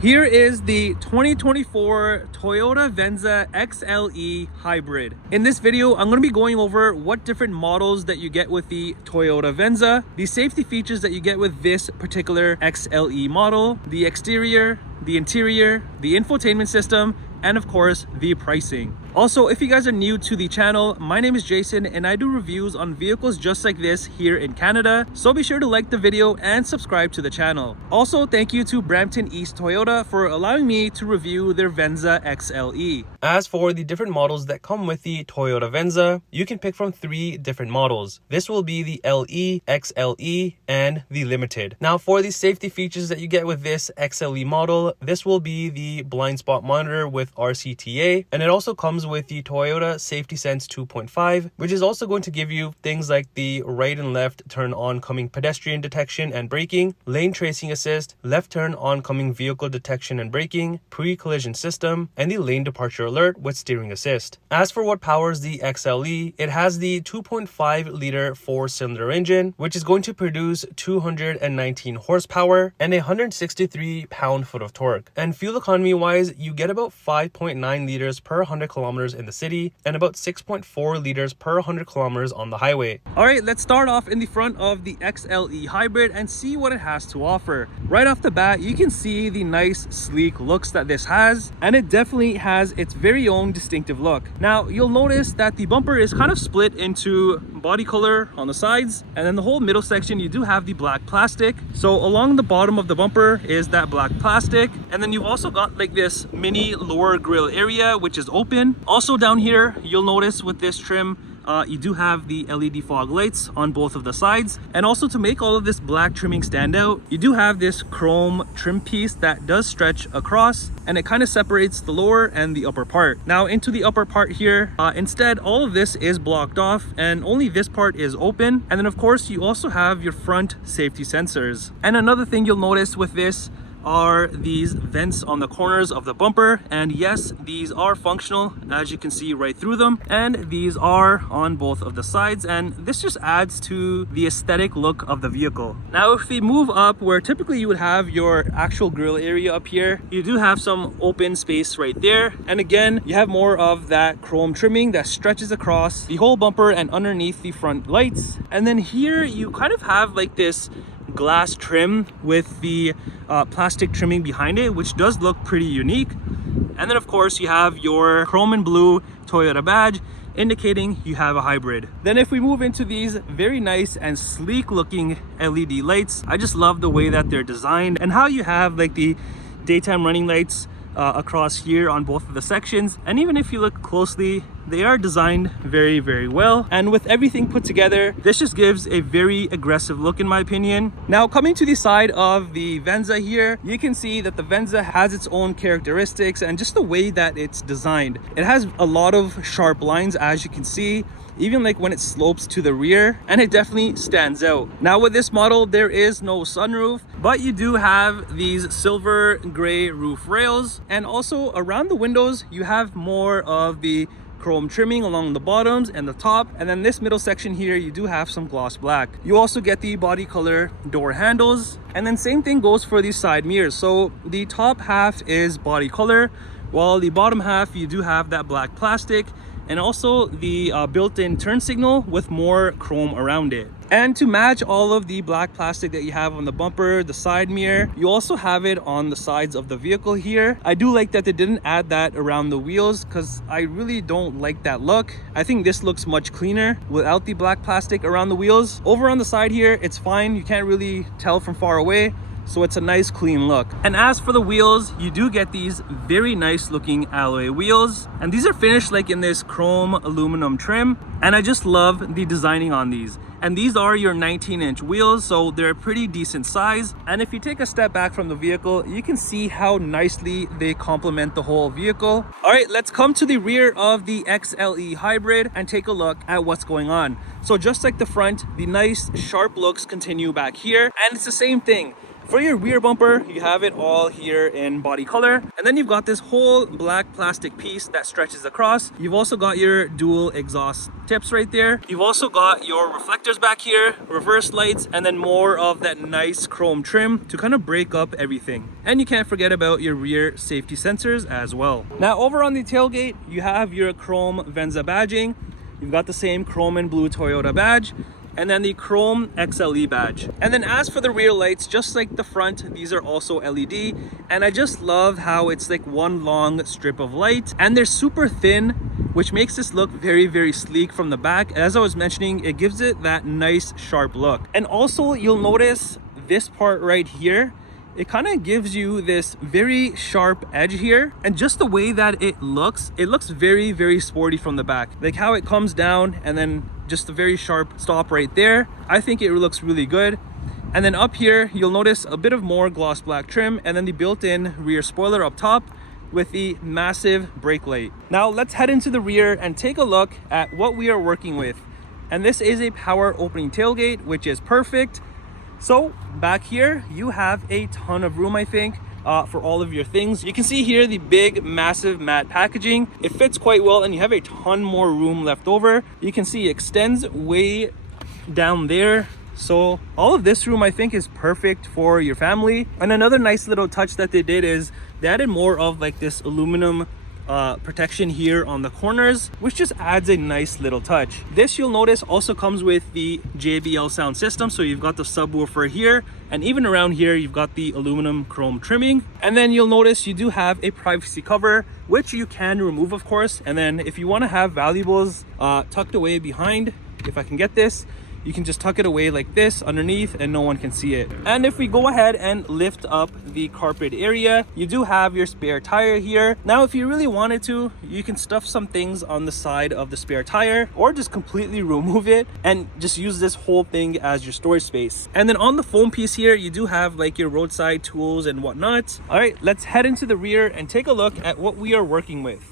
Here is the 2024 Toyota Venza XLE Hybrid. In this video, I'm going to be going over what different models that you get with the Toyota Venza, the safety features that you get with this particular XLE model, the exterior, the interior, the infotainment system, and of course, the pricing. Also, if you guys are new to the channel, my name is Jason and I do reviews on vehicles just like this here in Canada. So be sure to like the video and subscribe to the channel. Also, thank you to Brampton East Toyota for allowing me to review their Venza XLE. As for the different models that come with the Toyota Venza, you can pick from 3 different models. This will be the LE, XLE, and the Limited. Now, for the safety features that you get with this XLE model, this will be the blind spot monitor with RCTA, and it also comes with the Toyota Safety Sense 2.5, which is also going to give you things like the right and left turn oncoming pedestrian detection and braking, lane tracing assist, left turn oncoming vehicle detection and braking, pre-collision system, and the lane departure alert with steering assist. As for what powers the XLE, it has the 2.5 liter 4-cylinder engine, which is going to produce 219 horsepower and 163 pound-foot of torque. And fuel economy wise, you get about 5.9 liters per 100 kilometers in the city and about 6.4 liters per 100 kilometers on the highway. All right, let's start off in the front of the XLE Hybrid and see what it has to offer. Right off the bat, you can see the nice sleek looks that this has, and it definitely has its very own distinctive look. Now, you'll notice that the bumper is kind of split into body color on the sides, and then the whole middle section you do have the black plastic. So along the bottom of the bumper is that black plastic, and then you've also got like this mini lower grille area which is open. Also down here, you'll notice with this trim, you do have the LED fog lights on both of the sides, and also to make all of this black trimming stand out, you do have this chrome trim piece that does stretch across, and it kind of separates the lower and the upper part. Now into the upper part here, instead all of this is blocked off and only this part is open. And then of course you also have your front safety sensors. And another thing you'll notice with this are these vents on the corners of the bumper, and yes, these are functional as you can see right through them, and these are on both of the sides, and this just adds to the aesthetic look of the vehicle. Now if we move up, where typically you would have your actual grille area up here, you do have some open space right there, and again you have more of that chrome trimming that stretches across the whole bumper and underneath the front lights. And then here you kind of have like this glass trim with the plastic trimming behind it, which does look pretty unique. And then of course you have your chrome and blue Toyota badge indicating you have a hybrid. Then if we move into these very nice and sleek looking LED lights, I just love the way that they're designed and how you have like the daytime running lights across here on both of the sections. And even if you look closely, they are designed very, very well. And with everything put together, this just gives a very aggressive look in my opinion. Now coming to the side of the Venza here, you can see that the Venza has its own characteristics and just the way that it's designed. It has a lot of sharp lines, as you can see, even like when it slopes to the rear, and it definitely stands out. Now with this model, there is no sunroof, but you do have these silver gray roof rails, and also around the windows you have more of the chrome trimming along the bottoms and the top, and then this middle section here you do have some gloss black. You also get the body color door handles, and then same thing goes for these side mirrors. So the top half is body color, while the bottom half you do have that black plastic, and also the built-in turn signal with more chrome around it. And to match all of the black plastic that you have on the bumper, the side mirror, you also have it on the sides of the vehicle here. I do like that they didn't add that around the wheels because I really don't like that look. I think this looks much cleaner without the black plastic around the wheels. Over on the side here, it's fine. You can't really tell from far away. So it's a nice clean look. And as for the wheels, you do get these very nice looking alloy wheels, and these are finished like in this chrome aluminum trim, and I just love the designing on these. And these are your 19-inch wheels, so they're a pretty decent size. And if you take a step back from the vehicle, you can see how nicely they complement the whole vehicle. All right, let's come to the rear of the XLE Hybrid and take a look at what's going on. So just like the front, the nice sharp looks continue back here, and it's the same thing. For your rear bumper, you have it all here in body color. And then you've got this whole black plastic piece that stretches across. You've also got your dual exhaust tips right there. You've also got your reflectors back here, reverse lights, and then more of that nice chrome trim to kind of break up everything. And you can't forget about your rear safety sensors as well. Now over on the tailgate, you have your chrome Venza badging. You've got the same chrome and blue Toyota badge, and then the chrome XLE badge. And then as for the rear lights, just like the front, these are also LED. And I just love how it's like one long strip of light, and they're super thin, which makes this look very, very sleek from the back. As I was mentioning, it gives it that nice sharp look. And also you'll notice this part right here, it kind of gives you this very sharp edge here, and just the way that it looks very, very sporty from the back. Like how it comes down and then just a very sharp stop right there. I think it looks really good. And then up here, you'll notice a bit of more gloss black trim, and then the built-in rear spoiler up top with the massive brake light. Now let's head into the rear and take a look at what we are working with. And this is a power opening tailgate, which is perfect. So back here, you have a ton of room, I think, for all of your things. You can see here the big, massive matte packaging. It fits quite well, and you have a ton more room left over. You can see it extends way down there. So all of this room, I think, is perfect for your family. And another nice little touch that they did is they added more of like this aluminum protection here on the corners, which just adds a nice little touch. This, you'll notice, also comes with the JBL sound system. So you've got the subwoofer here, and even around here you've got the aluminum chrome trimming. And then you'll notice you do have a privacy cover, which you can remove, of course. And then if you want to have valuables tucked away behind, if I can get this, you can just tuck it away like this underneath and no one can see it. And if we go ahead and lift up the carpet area, you do have your spare tire here. Now, if you really wanted to, you can stuff some things on the side of the spare tire, or just completely remove it and just use this whole thing as your storage space. And then on the foam piece here, you do have like your roadside tools and whatnot. All right, let's head into the rear and take a look at what we are working with.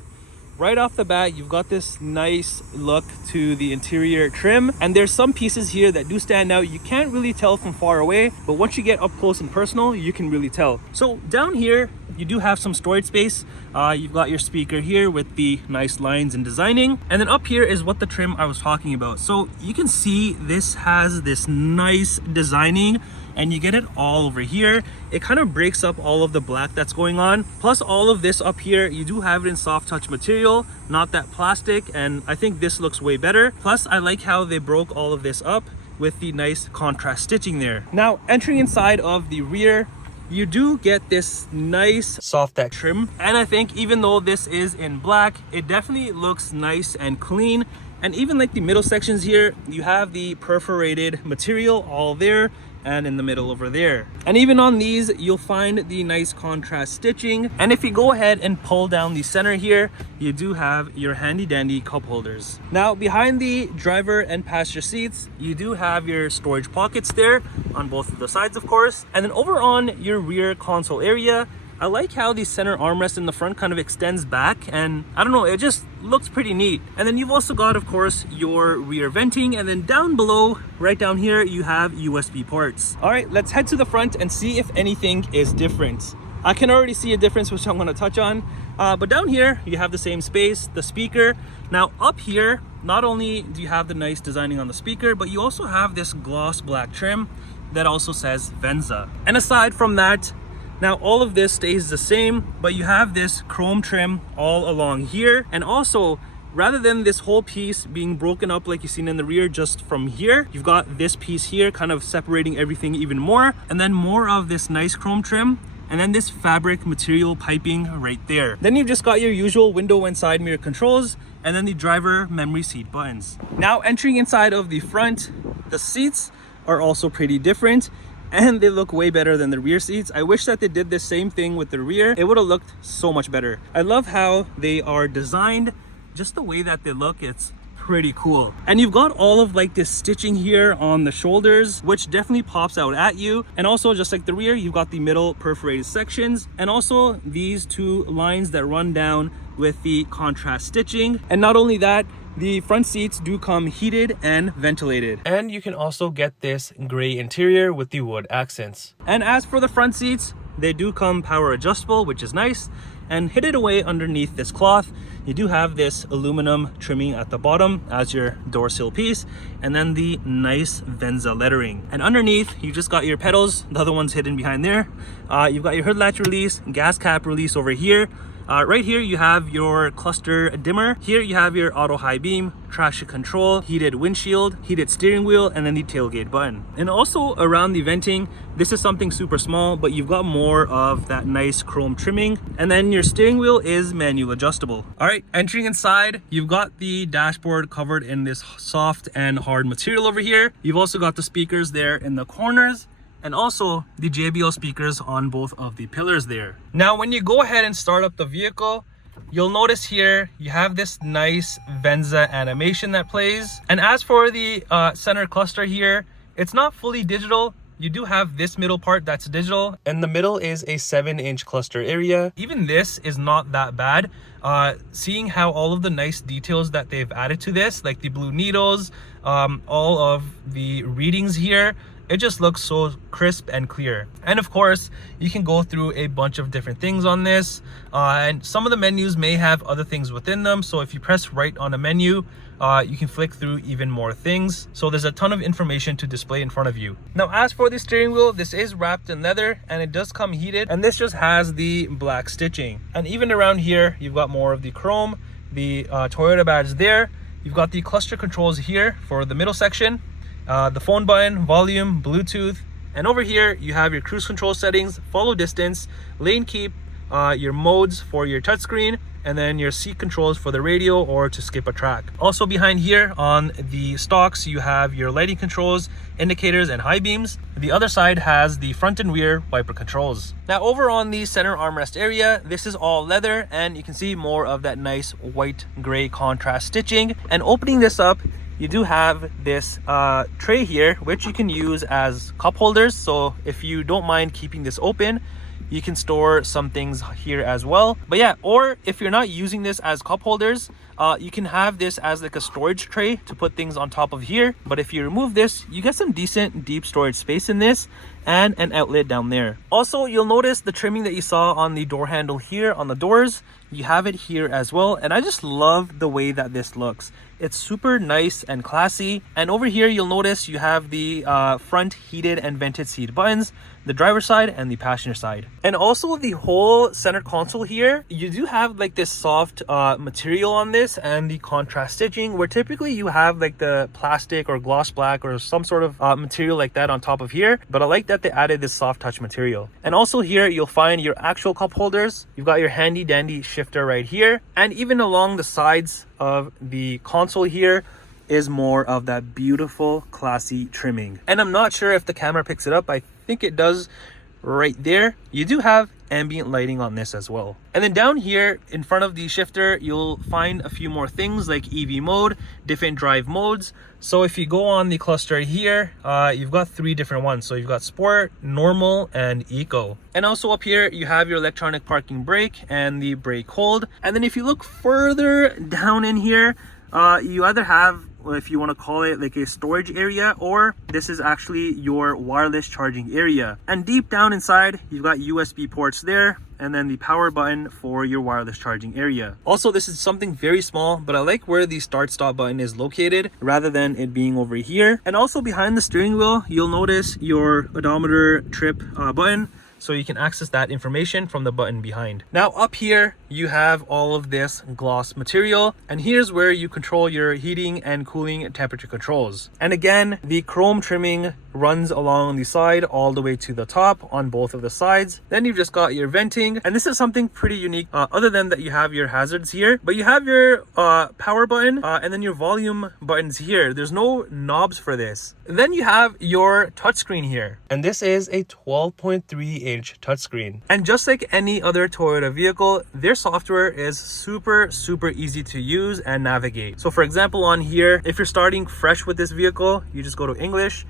Right off the bat, you've got this nice look to the interior trim, and there's some pieces here that do stand out. You can't really tell from far away, but once you get up close and personal, you can really tell. So down here, you do have some storage space. You've got your speaker here with the nice lines and designing. And then up here is what the trim I was talking about. So you can see this has this nice designing, and you get it all over here. It kind of breaks up all of the black that's going on. Plus all of this up here, you do have it in soft touch material, not that plastic. And I think this looks way better. Plus I like how they broke all of this up with the nice contrast stitching there. Now entering inside of the rear, you do get this nice soft deck trim. And I think even though this is in black, it definitely looks nice and clean. And even like the middle sections here, you have the perforated material all there and in the middle over there. And even on these, you'll find the nice contrast stitching. And if you go ahead and pull down the center here, you do have your handy dandy cup holders. Now behind the driver and passenger seats, you do have your storage pockets there on both of the sides, of course. And then over on your rear console area, I like how the center armrest in the front kind of extends back, and I don't know, it just looks pretty neat. And then you've also got, of course, your rear venting, and then down below, right down here, you have USB ports. All right, let's head to the front and see if anything is different. I can already see a difference, which I'm going to touch on. But down here, you have the same space, the speaker. Now up here, not only do you have the nice designing on the speaker, but you also have this gloss black trim that also says Venza. And aside from that, now all of this stays the same, but you have this chrome trim all along here. And also, rather than this whole piece being broken up like you've seen in the rear just from here, you've got this piece here kind of separating everything even more. And then more of this nice chrome trim, and then this fabric material piping right there. Then you've just got your usual window and side mirror controls, and then the driver memory seat buttons. Now entering inside of the front, the seats are also pretty different, and they look way better than the rear seats. I wish that they did the same thing with the rear. It would have looked so much better. I love how they are designed, just the way that they look. It's pretty cool. And you've got all of like this stitching here on the shoulders, which definitely pops out at you. And also, just like the rear, you've got the middle perforated sections, and also these two lines that run down with the contrast stitching. And not only that, the front seats do come heated and ventilated. And you can also get this gray interior with the wood accents. And as for the front seats, they do come power adjustable, which is nice. And hidden away underneath this cloth, you do have this aluminum trimming at the bottom as your door sill piece, and then the nice Venza lettering. And underneath, you just got your pedals, the other one's hidden behind there. You've got your hood latch release, gas cap release over here. Right here you have your cluster dimmer. Here you have your auto high beam, traction control, heated windshield, heated steering wheel, and then the tailgate button. And also around the venting, this is something super small, but you've got more of that nice chrome trimming. And then your steering wheel is manual adjustable. All right, entering inside, you've got the dashboard covered in this soft and hard material over here. You've also got the speakers there in the corners, and also the JBL speakers on both of the pillars there. Now, when you go ahead and start up the vehicle, you'll notice here you have this nice Venza animation that plays. And as for the center cluster here, it's not fully digital. You do have this middle part that's digital, and the middle is a 7-inch cluster area. Even this is not that bad. Seeing how all of the nice details that they've added to this, like the blue needles, all of the readings here, it just looks so crisp and clear. And of course, you can go through a bunch of different things on this, and some of the menus may have other things within them. So if you press right on a menu, you can flick through even more things. So there's a ton of information to display in front of you. Now, as for the steering wheel, this is wrapped in leather and it does come heated, and this just has the black stitching. And even around here, you've got more of the chrome, the Toyota badge there. You've got the cluster controls here for the middle section, the phone button, volume, Bluetooth, and over here you have your cruise control settings, follow distance, lane keep, your modes for your touchscreen, and then your seat controls for the radio or to skip a track. Also behind here on the stalks, you have your lighting controls, indicators, and high beams. The other side has the front and rear wiper controls. Now, over on the center armrest area, this is all leather, and you can see more of that nice white gray contrast stitching. And opening this up, you do have this tray here, which you can use as cup holders. So if you don't mind keeping this open, you can store some things here as well. But yeah, or if you're not using this as cup holders, you can have this as like a storage tray to put things on top of here. But if you remove this, you get some decent deep storage space in this and an outlet down there. Also, you'll notice the trimming that you saw on the door handle here on the doors, you have it here as well. And I just love the way that this looks. It's super nice and classy. And over here, you'll notice you have the front heated and vented seat buttons, the driver's side and the passenger side. And also the whole center console here, you do have like this soft material on this and the contrast stitching, where typically you have like the plastic or gloss black or some sort of material like that on top of here. But I like that they added this soft touch material. And also here, you'll find your actual cup holders. You've got your handy dandy shifter right here. And even along the sides of the console here is more of that beautiful classy trimming. And I'm not sure if the camera picks it up. I think it does right there. You do have ambient lighting on this as well. And then down here in front of the shifter, you'll find a few more things like EV mode, different drive modes. So if you go on the cluster here, you've got 3 different ones. So you've got sport, normal, and eco. And also up here, you have your electronic parking brake and the brake hold. And then if you look further down in here, you either have, if you want to call it like a storage area, or this is actually your wireless charging area. And deep down inside, you've got USB ports there, and then the power button for your wireless charging area. Also, this is something very small, but I like where the start stop button is located rather than it being over here. And also behind the steering wheel, you'll notice your odometer trip button, so you can access that information from the button behind. Now up here, you have all of this gloss material, and here's where you control your heating and cooling temperature controls. And again, the chrome trimming runs along the side all the way to the top on both of the sides. Then you've just got your venting, and this is something pretty unique other than that you have your hazards here, but you have your power button and then your volume buttons here. There's no knobs for this. Then you have your touchscreen here, and this is a 12.3-inch touchscreen. And just like any other Toyota vehicle, their software is super easy to use and navigate. So for example, on here, if you're starting fresh with this vehicle, you just go to English.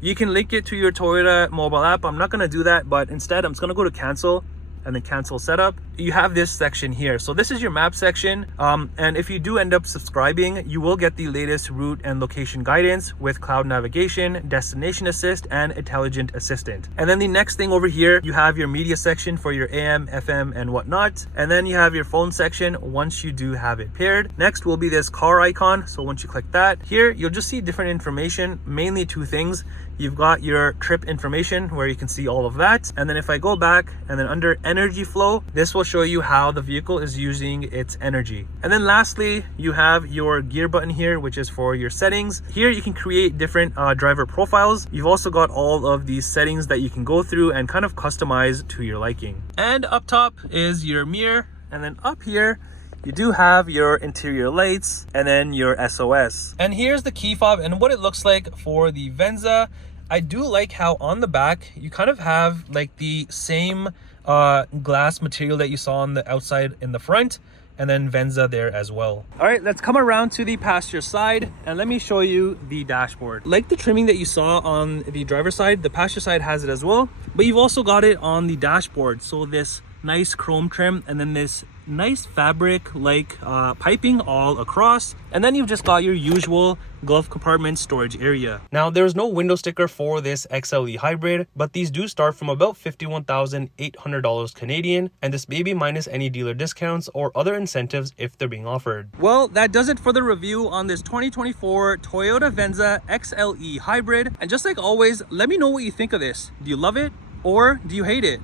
You can link it to your Toyota mobile app. I'm not going to do that, but instead I'm just going to go to cancel and then cancel setup. You have this section here. So this is your map section. And if you do end up subscribing, you will get the latest route and location guidance with cloud navigation, destination assist, and intelligent assistant. And then the next thing over here, you have your media section for your AM, FM, and whatnot. And then you have your phone section once you do have it paired. Next will be this car icon. So once you click that, here you'll just see different information, mainly two things. You've got your trip information where you can see all of that. And then if I go back and then under energy flow, this will show you how the vehicle is using its energy. And then lastly, you have your gear button here, which is for your settings. Here you can create different driver profiles. You've also got all of these settings that you can go through and kind of customize to your liking. And up top is your mirror. And then up here, you do have your interior lights and then your SOS. And here's the key fob and what it looks like for the Venza. I do like how on the back, you kind of have like the same glass material that you saw on the outside in the front, and then Venza there as well. All right, let's come around to the passenger side and let me show you the dashboard. Like the trimming that you saw on the driver's side, the passenger side has it as well, but you've also got it on the dashboard. So this nice chrome trim and then this nice fabric like piping all across, and then you've just got your usual glove compartment storage area. Now there's no window sticker for this XLE Hybrid, but these do start from about $51,800 Canadian, and this may be minus any dealer discounts or other incentives if they're being offered. Well, that does it for the review on this 2024 Toyota Venza XLE Hybrid. And just like always, let me know what you think of this. Do you love it or do you hate it?